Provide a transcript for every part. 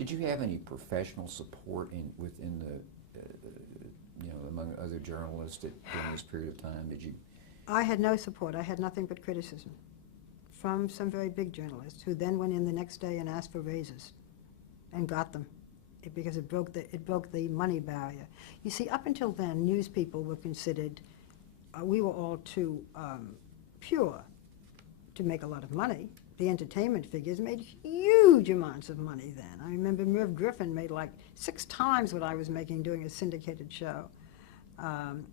Did you have any professional support within among other journalists during this period of time? Did you? I had no support. I had nothing but criticism from some very big journalists who then went in the next day and asked for raises and got them because it broke the money barrier. You see, up until then, news people were considered, we were all too pure to make a lot of money. The entertainment figures made huge amounts of money then. I remember Merv Griffin made like 6 times what I was making doing a syndicated show. And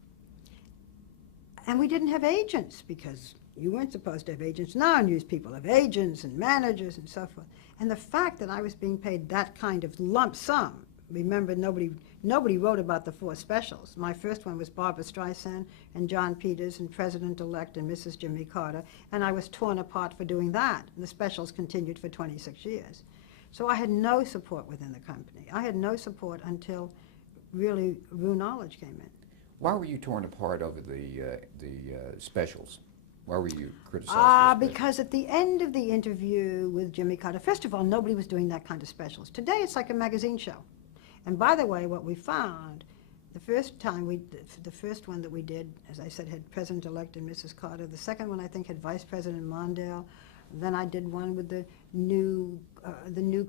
we didn't have agents because you weren't supposed to have agents. Now news people have agents and managers and so forth. And the fact that I was being paid that kind of lump sum, remember nobody wrote about the 4 specials. My first one was Barbra Streisand and John Peters and President-elect and Mrs. Jimmy Carter, and I was torn apart for doing that. And the specials continued for 26 years. So I had no support within the company. I had no support until really Rue Knowledge came in. Why were you torn apart over the specials? Why were you criticized? Because at the end of the interview with Jimmy Carter, first of all, nobody was doing that kind of specials. Today it's like a magazine show. And by the way, what we found, the first one that we did, as I said, had President-elect and Mrs. Carter. The second one, I think, had Vice President Mondale. Then I did one with the new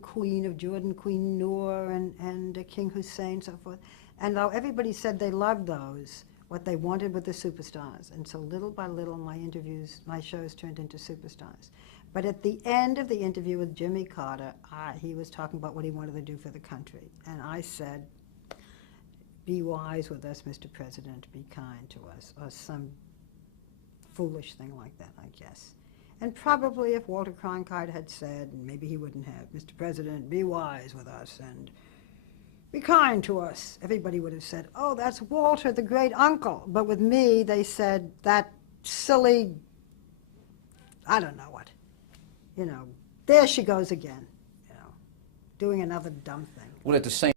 Queen of Jordan, Queen Noor, and King Hussein, so forth. And though everybody said they loved those, what they wanted were the superstars. And so little by little, my shows turned into superstars. But at the end of the interview with Jimmy Carter, he was talking about what he wanted to do for the country. And I said, be wise with us, Mr. President, be kind to us, or some foolish thing like that, I guess. And probably if Walter Cronkite had said, and maybe he wouldn't have, Mr. President, be wise with us and be kind to us, everybody would have said, oh, that's Walter, the great uncle. But with me, they said, that silly, I don't know what, there she goes again, doing another dumb thing. Well, at the same